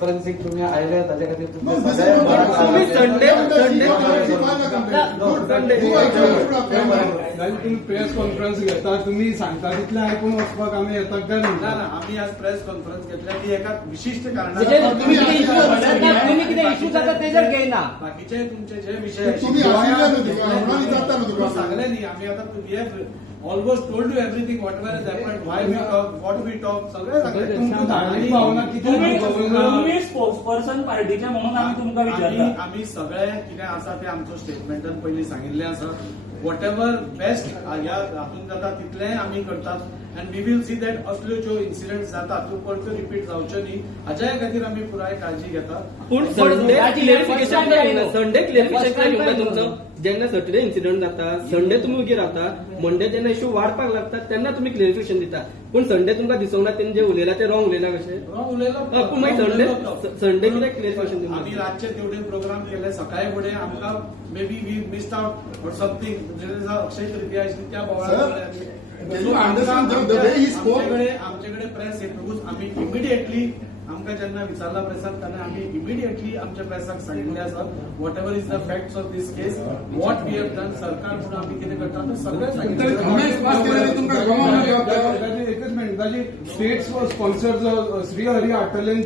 forensic तुम्ही आयले ताजे खातीर तुम्ही संडे तुम्ही प्रेस कॉन्फरन्स घेता तुम्ही सांगता तितले आयकून वचपाक आमी येतात काय ना म्हणटा आम्ही आज प्रेस कॉन्फरन्स घेतल्या ती एका विशिष्ट तुम्ही कितें इश्यू जाता तेजेर घेयना बाकीचे तुमचे जे विषय तुम्ही सांगले न्ही आम्ही आता almost told you everything what ever is happened why we talk what we talk सगळे सांगले तुमकां धार्मीक भावना तुम्ही स्पोक्सपर्सन पार्टीचे म्हणून आम्ही तुमकां विचारता आम्ही सगळे कितें आसा ते आमचो स्टेटमेंटान पयलीं सांगिल्लें आसा वॉट एव्हर बेस्ट ह्या हातून जाता तितलें आमी करतात and we will see that असल्यो ज्यो इन्सिडंट जातात त्यो परत्यो रिपीट जावच्यो न्ही हाच्या खातीर आमी पुराय काळजी घेतात पूण संडे क्लिअरिफिकेशन घेवंक तुमचं जेन्ना सॅटर्डे इन्सिडंट जाता संडे तुम्ही उगी रावता मंडे जेन्ना इश्यू वाडपाक लागतात तेन्ना तुम्ही क्लिअरिफिकेशन दिता पूण संडे तुमकां दिसूंक ना तेणी जे उलयला ते रॉंग उलयला कशें रॉंग उलयलो पूण मागीर संडे कित्याक क्लिअरिफिकेशन दिता आम्ही रातचे तेवढे प्रोग्राम केले सकाळी फुडें आमकां maybe we missed out or something Akshaya Tritiya आशिल्ली त्या बोवाळान आमच्याकडे प्रेस येतकूच आम्ही इमिडिएटली आमकां जेन्ना विचारला प्रेसाक तेन्ना आमी इमिडिएटली आमच्या प्रेसाक सांगिल्लें आसा what ever is the facts of this case what we have done सरकार म्हणून आमी कितें करता तें सगळें सांगिल्लें एकच मिनिट ताजी स्टेट स्पॉन्सर श्री हरी आटलेन